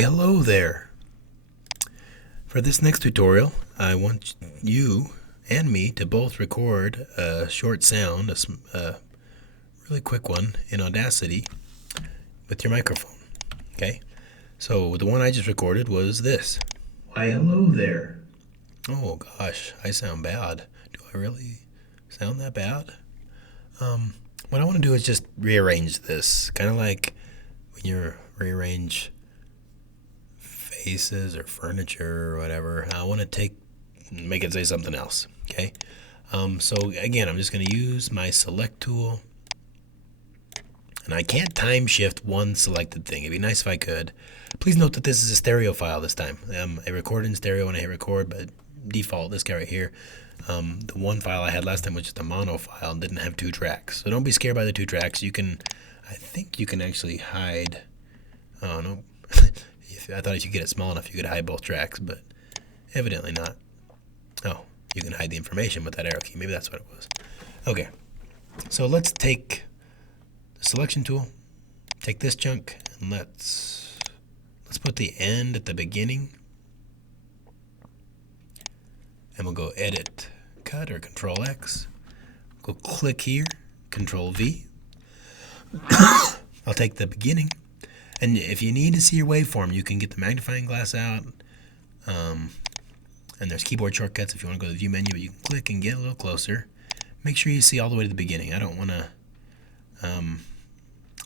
Hello there. For this next tutorial, I want you and me to both record a short sound, a really quick one in Audacity with your microphone. Okay? So the one I just recorded was this. Hello there. Oh gosh, I sound bad. Do I really sound that bad? What I want to do is just rearrange this, kind of like when you rearrange faces or furniture or whatever. I want to make it say something else. Okay. So again, I'm just going to use my select tool, and I can't time shift one selected thing. It'd be nice if I could. Please note that this is a stereo file this time. I record in stereo when I hit record, but default, this guy right here. The one file I had last time was just a mono file and didn't have 2 tracks. So don't be scared by the 2 tracks. I think you can actually hide. Oh no. I thought if you get it small enough, you could hide both tracks, but evidently not. Oh, you can hide the information with that arrow key. Maybe that's what it was. Okay, so let's take the selection tool, take this chunk, and let's put the end at the beginning, and we'll go Edit, Cut, or Control X. Go click here, Control V. I'll take the beginning. And if you need to see your waveform, you can get the magnifying glass out. And there's keyboard shortcuts if you want to go to the view menu, but you can click and get a little closer. Make sure you see all the way to the beginning. I don't want to,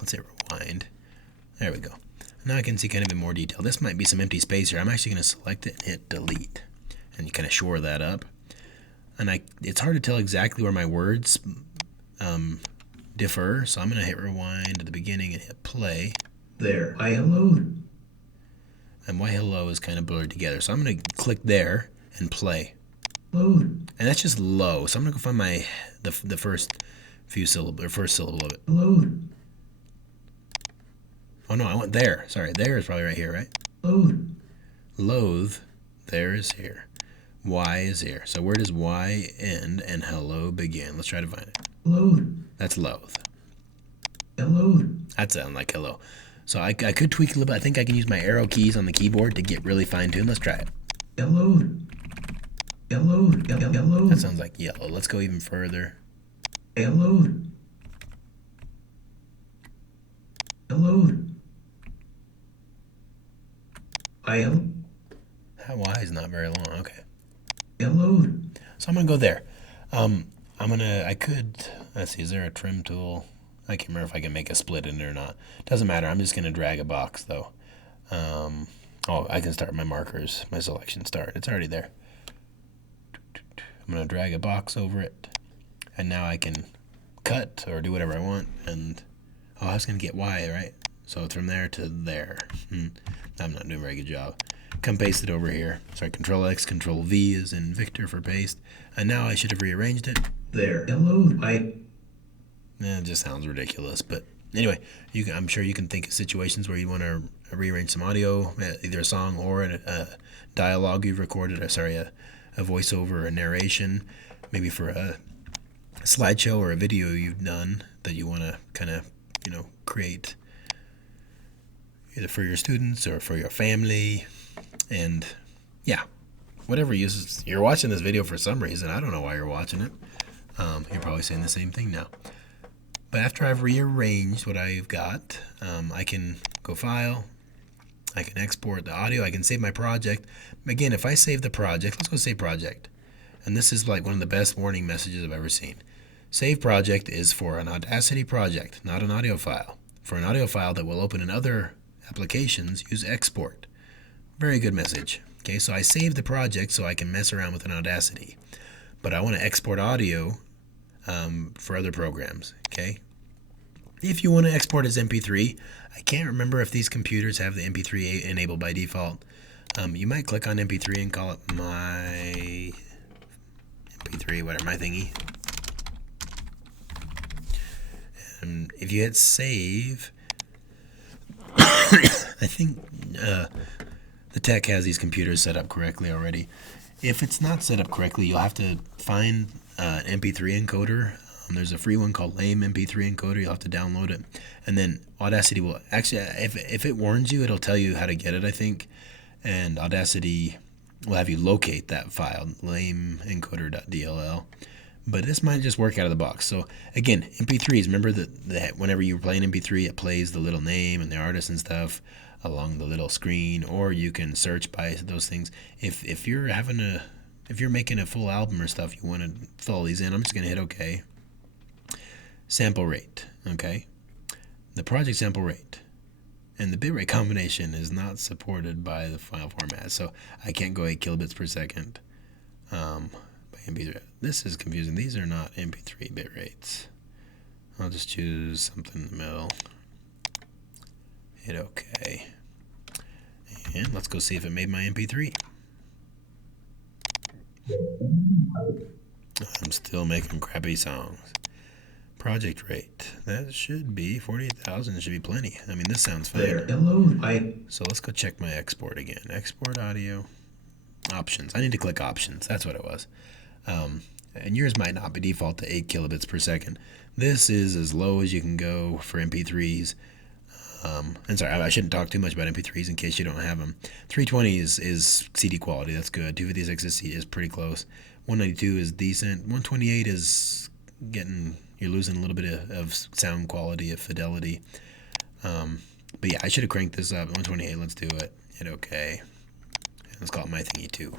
let's say rewind. There we go. Now I can see kind of in more detail. This might be some empty space here. I'm actually going to select it and hit delete. And you kind of shore that up. And it's hard to tell exactly where my words differ, so I'm going to hit rewind to the beginning and hit play. There. Hello. And why hello is kind of blurred together. So I'm going to click there and play. Hello. And that's just low. So I'm going to go find the first few syllable or first syllable of it. Hello. Oh no, I went there. Sorry, there is probably right here, right? Hello. Loathe, there is here. Y is here. So where does Y end and hello begin? Let's try to find it. Hello. That's loathe. Hello. That sounds like hello. So I could tweak a little bit. I think I can use my arrow keys on the keyboard to get really fine-tuned. Let's try it. Hello. Hello. Hello. That sounds like yellow. Let's go even further. Hello. Hello. I am. That Y is not very long. Okay. Hello. So I'm going to go there. Let's see, is there a trim tool? I can't remember if I can make a split in it or not. Doesn't matter. I'm just going to drag a box, though. I can start my markers, my selection start. It's already there. I'm going to drag a box over it. And now I can cut or do whatever I want. And, I was going to get Y, right? So it's from there to there. I'm not doing a very good job. Come paste it over here. Sorry, Control X, Control V is in Victor for paste. And now I should have rearranged it. There. Hello. It just sounds ridiculous, but anyway, I'm sure you can think of situations where you want to rearrange some audio, either a song or a dialogue you've recorded, a voiceover or a narration, maybe for a slideshow or a video you've done that you want to kind of, create either for your students or for your family. And yeah, whatever uses. You're watching this video for some reason. I don't know why you're watching it. You're probably saying the same thing now. But after I've rearranged what I've got, I can go File, I can export the audio, I can save my project. Again, if I save the project, let's go Save Project. And this is like one of the best warning messages I've ever seen. Save Project is for an Audacity project, not an audio file. For an audio file that will open in other applications, use Export. Very good message. Okay, so I save the project so I can mess around with an Audacity. But I want to export audio for other programs, okay? If you want to export as MP3, I can't remember if these computers have the MP3 enabled by default. You might click on MP3 and call it my MP3, whatever, my thingy. And if you hit save, I think the tech has these computers set up correctly already. If it's not set up correctly, you'll have to find an MP3 encoder There's a free one called Lame MP3 Encoder. You'll have to download it, and then Audacity will actually, if it warns you, it'll tell you how to get it, I think, and Audacity will have you locate that file, lameencoder.dll. But this might just work out of the box. So again, MP3s. Remember that whenever you're playing MP3, it plays the little name and the artist and stuff along the little screen, or you can search by those things. If you're making a full album or stuff, you want to fill all these in. I'm just gonna hit OK. Sample rate, okay. The project sample rate and the bitrate combination is not supported by the file format, so I can't go 8 kilobits per second. By MP3. This is confusing. These are not MP3 bit rates. I'll just choose something in the middle. Hit OK. And let's go see if it made my MP3. I'm still making crappy songs. Project rate. That should be 48,000. Should be plenty. I mean, this sounds fine. There. Download. So let's go check my export again. Export audio. Options. I need to click options. That's what it was. And yours might not be default to 8 kilobits per second. This is as low as you can go for MP3s. And sorry, I shouldn't talk too much about MP3s in case you don't have them. 320 is CD quality. That's good. 256 is pretty close. 192 is decent. 128 is you're losing a little bit of sound quality, of fidelity. But yeah, I should have cranked this up. 128, let's do it. Hit OK. Let's call it my thingy too.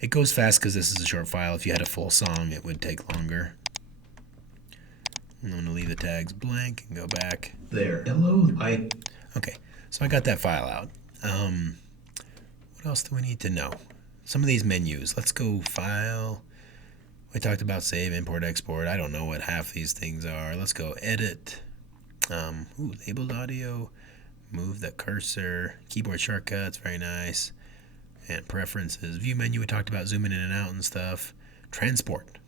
It goes fast because this is a short file. If you had a full song, it would take longer. I'm going to leave the tags blank and go back. There. Download. Okay, so I got that file out. What else do we need to know? Some of these menus. Let's go File. We talked about save, import, export. I don't know what half these things are. Let's go edit. Labeled audio. Move the cursor. Keyboard shortcuts. Very nice. And preferences. View menu. We talked about zooming in and out and stuff. Transport.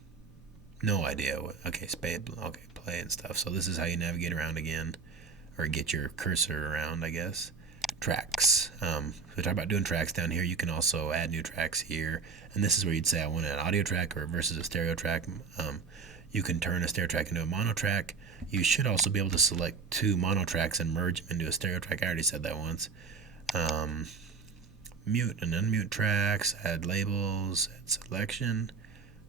No idea. Okay, play and stuff. So this is how you navigate around again, or get your cursor around, I guess. Tracks. We talked about doing tracks down here. You can also add new tracks here, and this is where you'd say I want an audio track or versus a stereo track. You can turn a stereo track into a mono track. You should also be able to select 2 mono tracks and merge them into a stereo track. I already said that once. Mute and unmute tracks. Add labels. Add selection.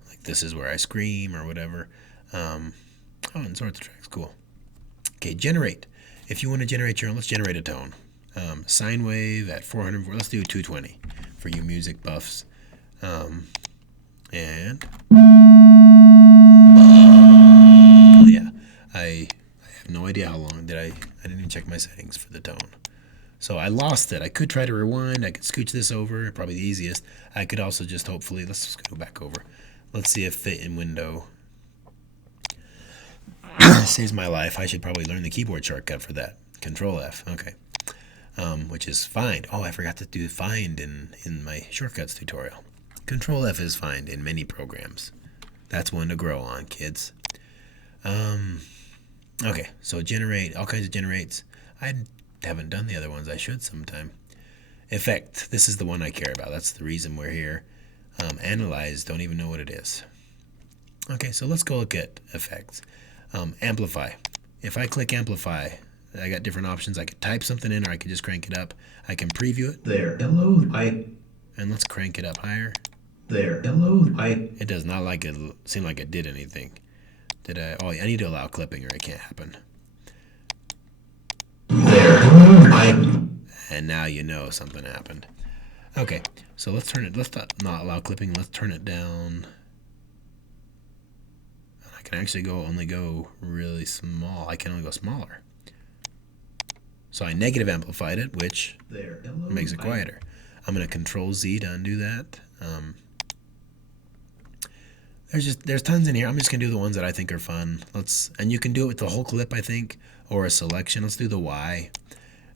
Like this is where I scream or whatever. And sort the tracks. Cool. Okay, generate. If you want to generate your own, let's generate a tone. Sine wave at 400. Let's do 220 for you music buffs. And yeah, I have no idea how long I didn't even check my settings for the tone. So I lost it. I could try to rewind. I could scooch this over. Probably the easiest. I could also just hopefully, let's just go back over. Let's see if fit in window saves my life. I should probably learn the keyboard shortcut for that. Control F. Okay. Which is find. Oh, I forgot to do find in my shortcuts tutorial. Control F is find in many programs. That's one to grow on, kids. Okay, so generate, all kinds of generates. I haven't done the other ones. I should sometime. Effect. This is the one I care about. That's the reason we're here. Analyze. Don't even know what it is. Okay, so let's go look at effects. Amplify. If I click amplify, I got different options. I could type something in, or I could just crank it up. I can preview it. There. Download. And let's crank it up higher. There. Download. It does not seem like it did anything. Did I? Oh, I need to allow clipping, or it can't happen. There. And now you know something happened. Okay, so let's turn it. Let's not allow clipping. Let's turn it down. I can actually only go really small. I can only go smaller. So I negative amplified it, which makes it quieter. I'm going to Control Z to undo that. There's tons in here. I'm just going to do the ones that I think are fun. And you can do it with the whole clip, I think, or a selection. Let's do the Y.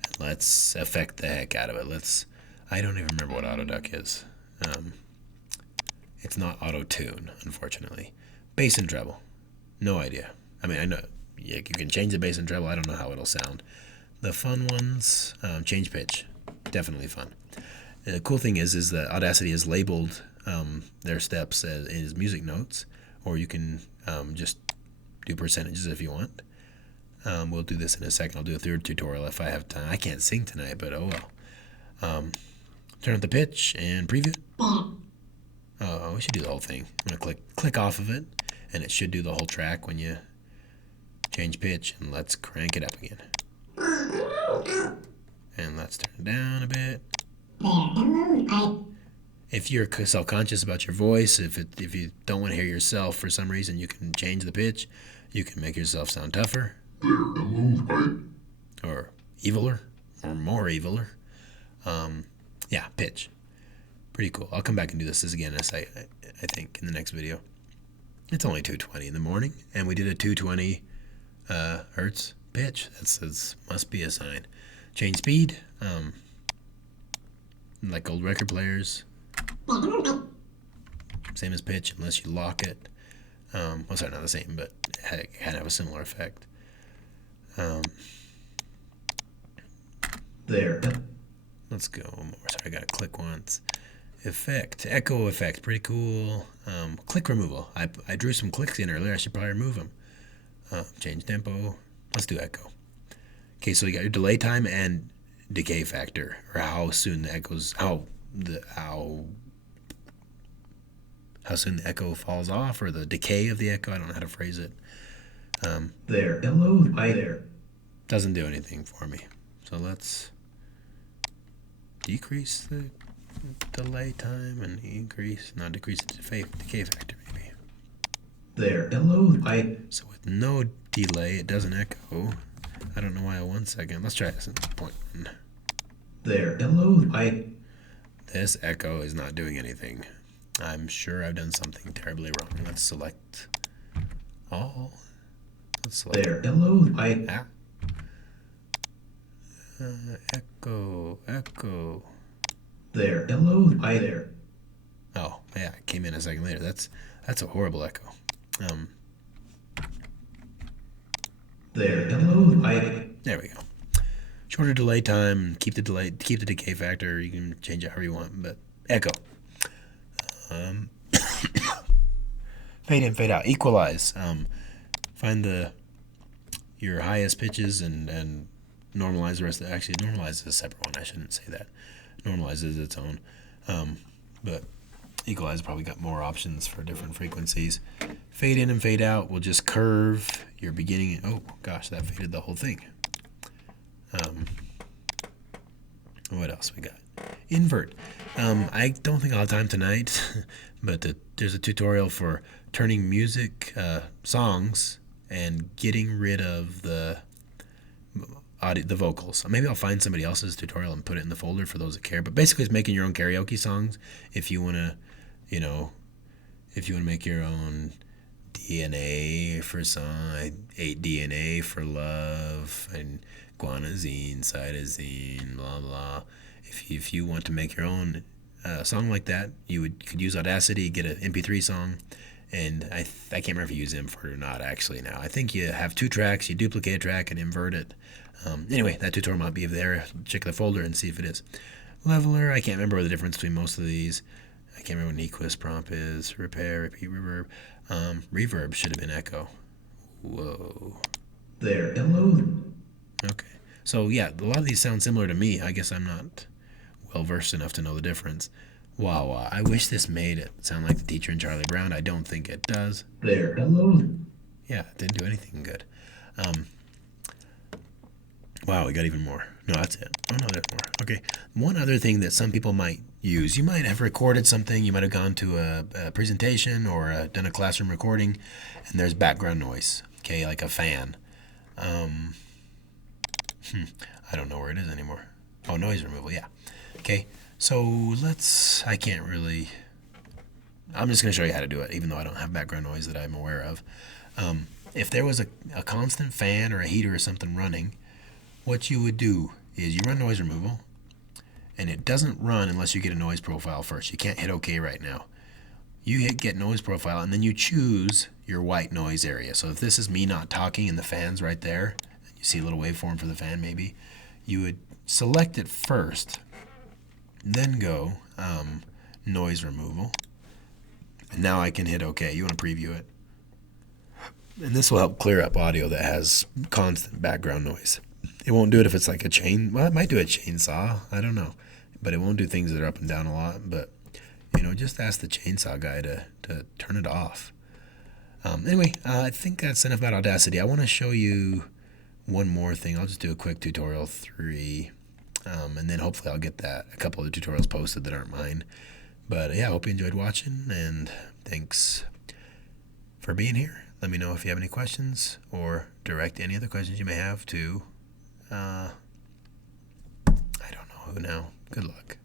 And let's affect the heck out of it. I don't even remember what Autoduck is. It's not auto-tune, unfortunately. Bass and treble. No idea. I mean, I know you can change the bass and treble. I don't know how it'll sound. The fun ones, change pitch. Definitely fun. And the cool thing is that Audacity has labeled their steps as music notes, or you can just do percentages if you want. We'll do this in a second. I'll do a third tutorial if I have time. I can't sing tonight, but oh well. Turn up the pitch and preview. Oh, we should do the whole thing. I'm gonna click off of it, and it should do the whole track when you change pitch. And let's crank it up again. And let's turn it down a bit. If you're self-conscious about your voice, if you don't want to hear yourself for some reason, you can change the pitch. You can make yourself sound tougher, or eviler, or more eviler. Yeah, pitch. Pretty cool. I'll come back and do this again, as I think, in the next video. It's only 220 in the morning, and we did a 220 hertz pitch. That's must be a sign. Change speed, like old record players. Same as pitch, unless you lock it. Well, sorry, not the same, but it kind of have a similar effect. There. Let's go more. Sorry, I gotta click once. Effect, echo effect, pretty cool. Click removal. I drew some clicks in earlier. I should probably remove them. Change tempo. Let's do echo. Okay, so you got your delay time and decay factor, or how soon the echoes, how soon the echo falls off, or the decay of the echo. I don't know how to phrase it. There. Hello. Hi there. Doesn't do anything for me. So let's decrease the delay time and decrease the decay factor maybe. There. Hello. Hi. So with no delay, it doesn't echo. I don't know why. 1 second. Let's try this at 0.1. There. Hello. Hi. This echo is not doing anything. I'm sure I've done something terribly wrong. Let's select all. Let's select There. Hello. Hi. Echo. There. Hello. Hi there. Oh, yeah, it came in a second later. That's a horrible echo. There. Hello. Hi. There we go. Shorter delay time. Keep the decay factor. You can change it however you want. But echo. Fade in, fade out. Equalize. Find your highest pitches and normalize the rest of it. Actually, normalize is a separate one. I shouldn't say that. Normalize is its own. But equalize probably got more options for different frequencies. Fade in and fade out will just curve your beginning. Oh gosh, that faded the whole thing. What else we got? Invert. I don't think I'll have time tonight, but there's a tutorial for turning music, songs, and getting rid of the vocals. Maybe I'll find somebody else's tutorial and put it in the folder for those that care. But basically, it's making your own karaoke songs. If you wanna, make your own DNA for song, I ate DNA for love, and guanosine, cytosine, blah blah. If you want to make your own song like that, you could use Audacity, get an MP3 song, and I can't remember if you use invert or not actually now. I think you have 2 tracks, you duplicate a track and invert it. Anyway, that tutorial might be there. Check the folder and see if it is. Leveler, I can't remember the difference between most of these. I can't remember what Nyquist prompt is. Repair, repeat, reverb. Reverb should have been echo. Whoa. There. Hello. Okay. So yeah, a lot of these sound similar to me. I guess I'm not well versed enough to know the difference. Wow, I wish this made it sound like the teacher in Charlie Brown. I don't think it does. There. Hello. Yeah, it didn't do anything good. Wow, we got even more. No, that's it. Oh no, there's more. Okay. One other thing that some people might use. You might have recorded something. You might have gone to a presentation or done a classroom recording, and there's background noise. Okay, like a fan. I don't know where it is anymore. Oh, noise removal, yeah. Okay, so I'm just going to show you how to do it, even though I don't have background noise that I'm aware of. If there was a constant fan or a heater or something running, what you would do is you run noise removal, and it doesn't run unless you get a noise profile first. You can't hit OK right now. You hit get noise profile, and then you choose your white noise area. So if this is me not talking and the fan's right there, you see a little waveform for the fan maybe, you would select it first, then go noise removal. And now I can hit OK. You want to preview it. And this will help clear up audio that has constant background noise. It won't do it if it's like a chain. Well, it might do a chainsaw. I don't know. But it won't do things that are up and down a lot. But, just ask the chainsaw guy to turn it off. Anyway, I think that's enough about Audacity. I want to show you one more thing. I'll just do a quick tutorial 3. And then hopefully I'll get a couple of the tutorials posted that aren't mine. But yeah, I hope you enjoyed watching. And thanks for being here. Let me know if you have any questions or direct any other questions you may have to, I don't know who now. Good luck.